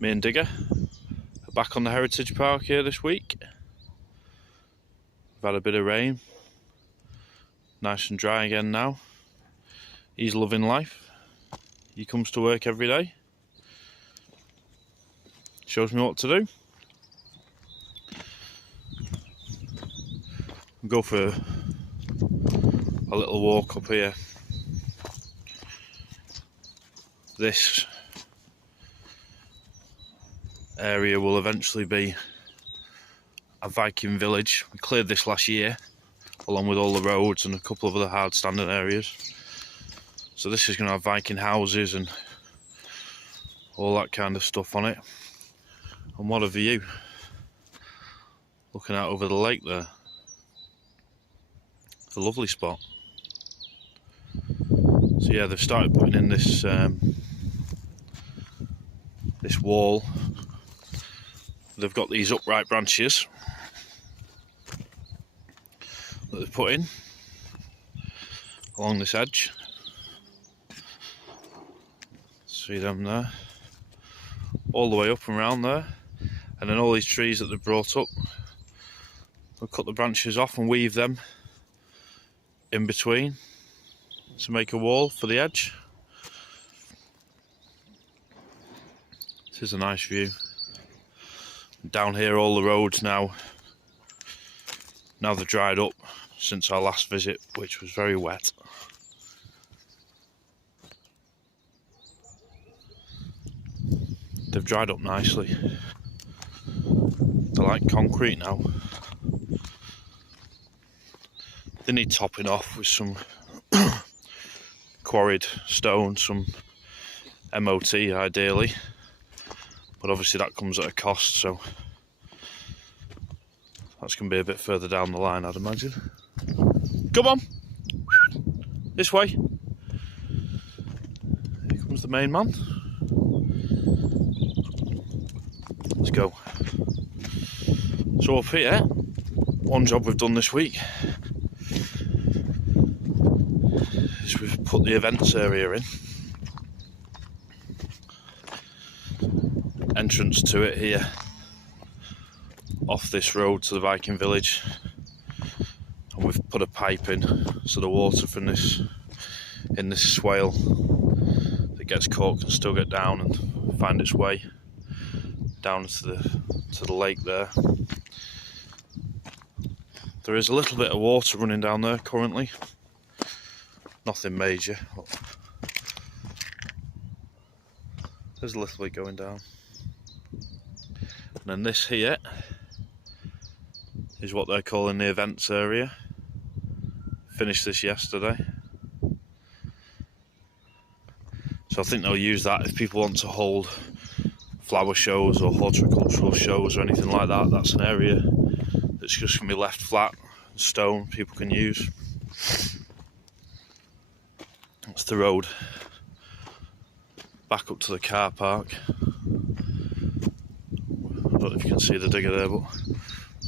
Me and Digger are back on the Heritage Park here this week. We've had a bit of rain, nice and dry again now. He's loving life. He comes to work every day, shows me what to do. We'll go for a little walk up here. This area will eventually be a Viking village. We cleared this last year, along with all the roads and a couple of other hard standing areas. So this is going to have Viking houses and all that kind of stuff on it. And what a view, looking out over the lake there. It's a lovely spot. So yeah, they've started putting in this this wall. They've got these upright branches that they've put in along this edge. See them there, all the way up and around there, and then all these trees that they've brought up, they'll cut the branches off and weave them in between to make a wall for the edge. This is a nice view. Down here, all the roads now they're dried up since our last visit, which was very wet. They've dried up nicely. They're like concrete now. They need topping off with some quarried stone, some MOT ideally, but obviously that comes at a cost, so that's going to be a bit further down the line, I'd imagine. Come on! This way! Here comes the main man. Let's go. So up here, one job we've done this week is we've put the events area in. Entrance to it here, off this road to the Viking village, and we've put a pipe in so the water from this swale that gets caught can still get down and find its way down to the lake there. There is a little bit of water running down there currently, nothing major, but there's a little bit going down. And then this here is what they're calling the events area. Finished this yesterday. So I think they'll use that if people want to hold flower shows or horticultural shows or anything like that. That's an area that's just going to be left flat, stone, people can use. That's the road back up to the car park. I don't know if you can see the digger there, but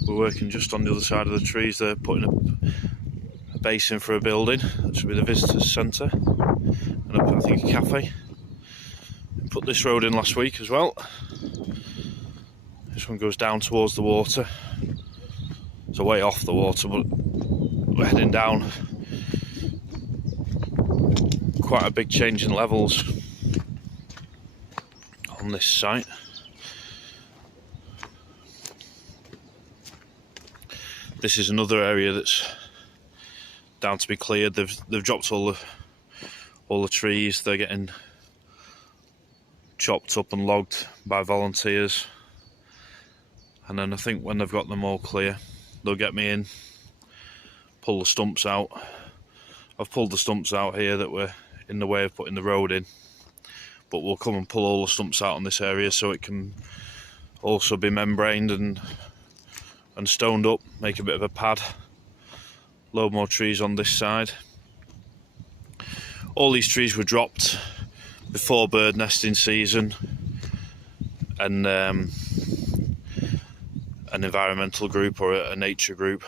we're working just on the other side of the trees there, putting a basin for a building. That should be the visitors centre, and I think a cafe. We put this road in last week as well. This one goes down towards the water. It's a way off the water, but we're heading down. Quite a big change in levels on this site. This is another area that's down to be cleared. They've dropped all the trees. They're getting chopped up and logged by volunteers. And then I think when they've got them all clear, they'll get me in, pull the stumps out. I've pulled the stumps out here that were in the way of putting the road in, but we'll come and pull all the stumps out on this area so it can also be membraned and stoned up, make a bit of a pad. Load more trees on this side. All these trees were dropped before bird nesting season, and an environmental group or a nature group,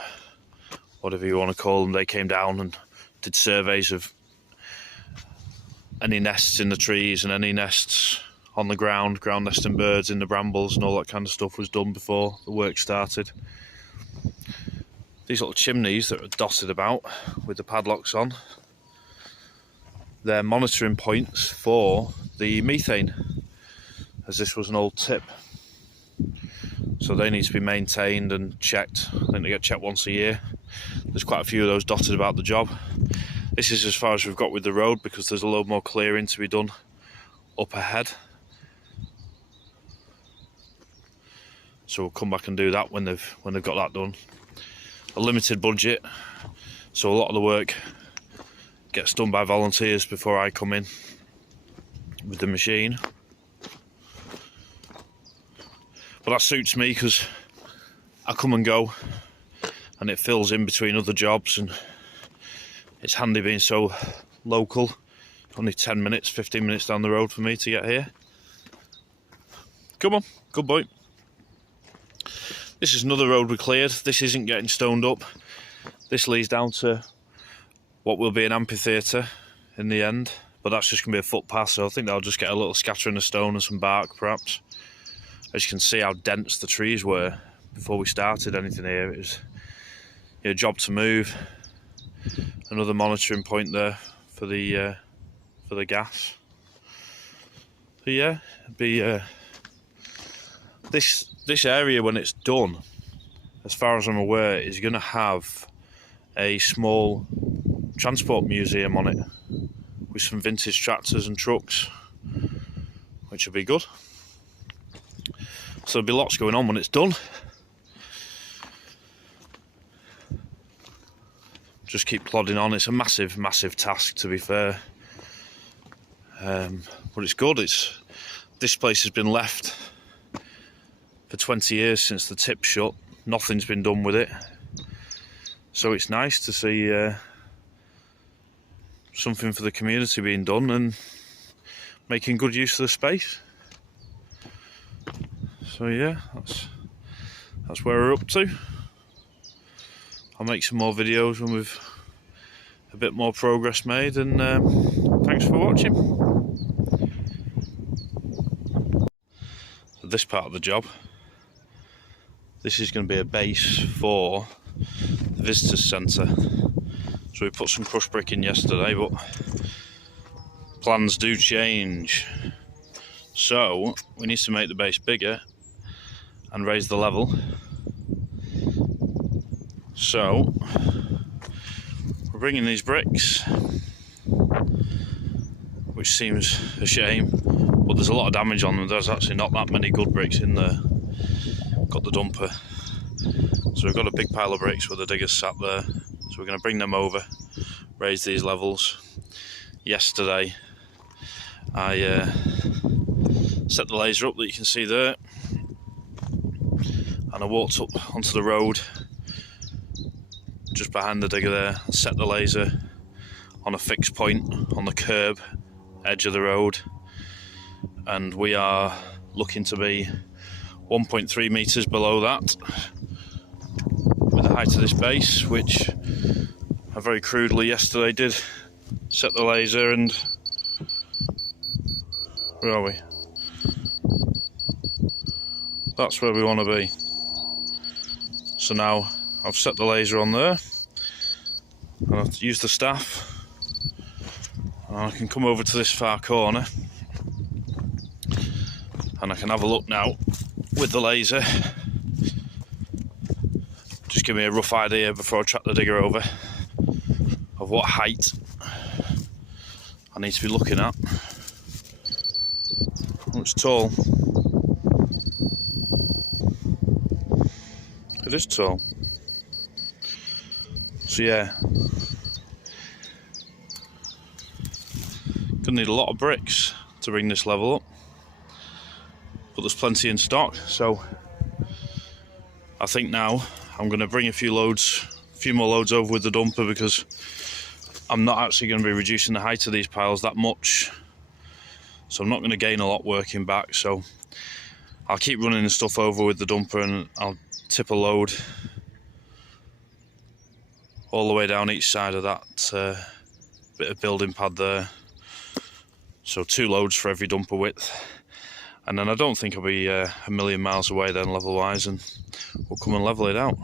whatever you want to call them, they came down and did surveys of any nests in the trees and any nests on the ground nesting birds in the brambles and all that kind of stuff was done before the work started. These little chimneys that are dotted about with the padlocks on, they're monitoring points for the methane, as this was an old tip. So they need to be maintained and checked. I think they get checked once a year. There's quite a few of those dotted about the job. This is as far as we've got with the road because there's a load more clearing to be done up ahead. So we'll come back and do that when they've got that done. A limited budget, so a lot of the work gets done by volunteers before I come in with the machine. But that suits me because I come and go and it fills in between other jobs, and it's handy being so local. Only 10 minutes, 15 minutes down the road for me to get here. Come on, good boy. This is another road we cleared. This isn't getting stoned up. This leads down to what will be an amphitheatre in the end, but that's just going to be a footpath, so I think they'll just get a little scattering of stone and some bark perhaps. As you can see how dense the trees were before we started anything here. It was a job to move. Another monitoring point there for the gas. So yeah, it'd be this area when it's done, as far as I'm aware, is going to have a small transport museum on it with some vintage tractors and trucks, which will be good. So there'll be lots going on when it's done. Just keep plodding on. It's a massive, massive task, to be fair, but it's good. This place has been left for 20 years since the tip shut. Nothing's been done with it, so it's nice to see something for the community being done and making good use of the space. So yeah, that's where we're up to. I'll make some more videos when we've a bit more progress made, and thanks for watching. So this part of the job, this is going to be a base for the visitors centre. So we put some crushed brick in yesterday, but plans do change. So we need to make the base bigger and raise the level. So we're bringing these bricks, which seems a shame, but there's a lot of damage on them. There's actually not that many good bricks in there. Got the dumper, so we've got a big pile of bricks where the diggers sat there, so we're going to bring them over, raise these levels. Yesterday I set the laser up that you can see there, and I walked up onto the road just behind the digger there and set the laser on a fixed point on the curb edge of the road, and we are looking to be 1.3 metres below that with the height of this base, which I very crudely yesterday did set the laser, and where are we? That's where we want to be. So now I've set the laser on there, and I've used the staff, and I can come over to this far corner and I can have a look now with the laser. Just give me a rough idea before I track the digger over of what height I need to be looking at. Oh, it's tall. It is tall. So yeah, gonna need a lot of bricks to bring this level up, but there's plenty in stock. So I think now I'm gonna bring a few more loads over with the dumper, because I'm not actually going to be reducing the height of these piles that much, so I'm not going to gain a lot working back. So I'll keep running the stuff over with the dumper, and I'll tip a load all the way down each side of that bit of building pad there. So 2 loads for every dumper width, And then I don't think I'll be a million miles away then level wise, and we'll come and level it out.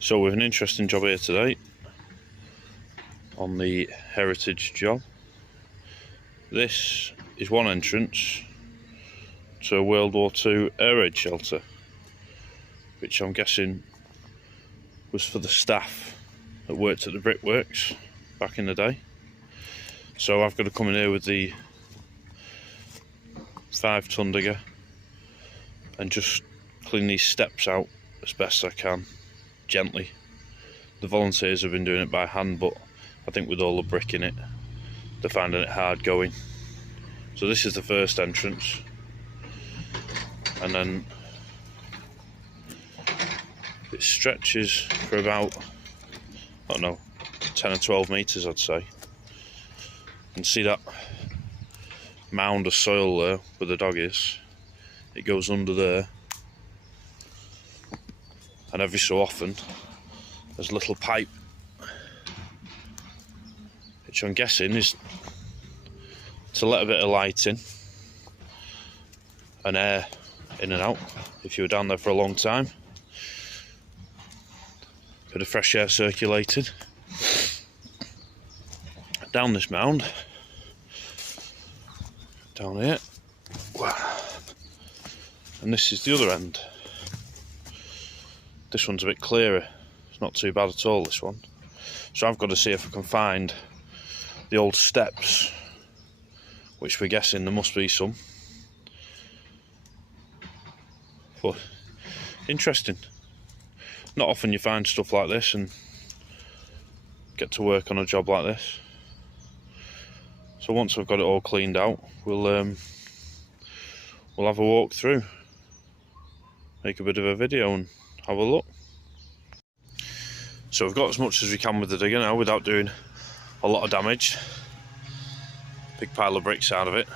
So we've an interesting job here today on the heritage job. This is one entrance to a World War II air raid shelter, which I'm guessing was for the staff that worked at the brickworks back in the day. So I've got to come in here with the 5-ton digger and just clean these steps out as best I can, gently. The volunteers have been doing it by hand, but I think with all the brick in it, they're finding it hard going. So this is the first entrance, and then it stretches for about, I don't know, 10 or 12 metres I'd say. You can see that mound of soil there where the dog is. It goes under there, and every so often there's a little pipe, which I'm guessing is to let a bit of light in and air in and out if you were down there for a long time. Bit of fresh air circulated down this mound, down here, and this is the other end. This one's a bit clearer, it's not too bad at all, this one. So I've got to see if I can find the old steps, which we're guessing there must be some. But interesting. Not often you find stuff like this and get to work on a job like this. So once I've got it all cleaned out, we'll have a walk through, make a bit of a video and have a look. So we've got as much as we can with the digger now without doing a lot of damage. Big pile of bricks out of it.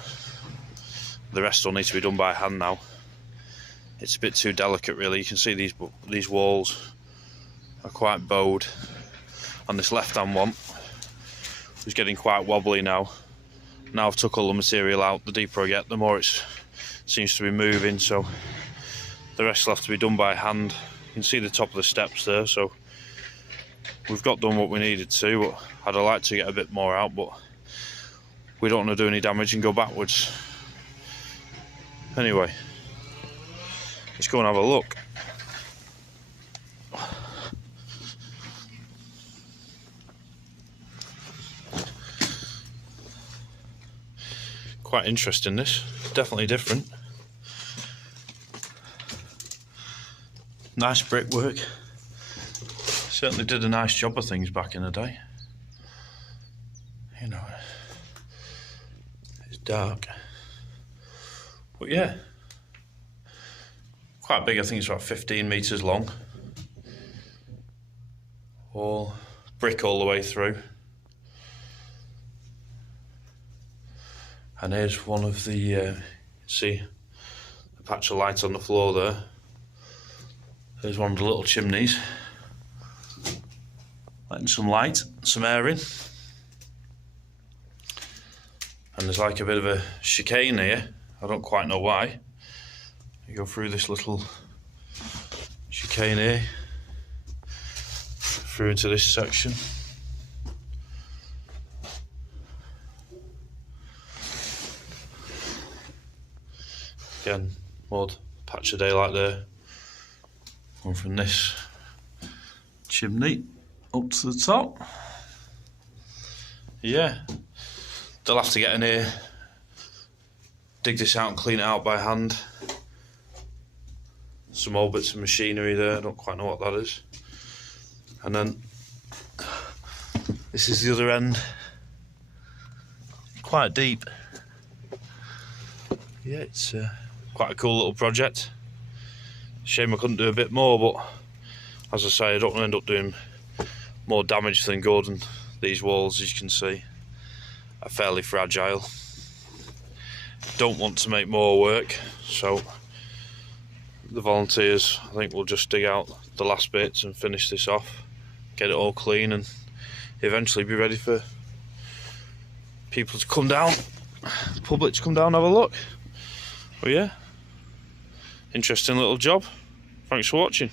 The rest will need to be done by hand now. It's a bit too delicate really. You can see these walls are quite bowed, and this left hand one is getting quite wobbly now. Now I've took all the material out, the deeper I get the more it seems to be moving, so the rest will have to be done by hand. You can see the top of the steps there, so we've got done what we needed to, but I'd like to get a bit more out, but we don't want to do any damage and go backwards. Anyway, let's go and have a look. Quite interesting, this. Definitely different. Nice brickwork. Certainly did a nice job of things back in the day. You know, it's dark. But yeah, quite big. I think it's about 15 metres long. All brick all the way through. And here's one of the, see the patch of light on the floor there. There's one of the little chimneys. Letting some light, some air in. And there's like a bit of a chicane here. I don't quite know why. You go through this little chicane here. Through into this section. Again, more patch of daylight there. Going from this chimney up to the top. Yeah, they'll have to get in here, dig this out and clean it out by hand. Some old bits of machinery there, I don't quite know what that is. And then this is the other end. Quite deep. Yeah, it's quite a cool little project. Shame I couldn't do a bit more, but as I say, I don't want to end up doing more damage than good, and these walls, as you can see, are fairly fragile. Don't want to make more work, so the volunteers, I think, will just dig out the last bits and finish this off, get it all clean, and eventually be ready for people to come down, the public to come down and have a look. But yeah, interesting little job. Thanks for watching.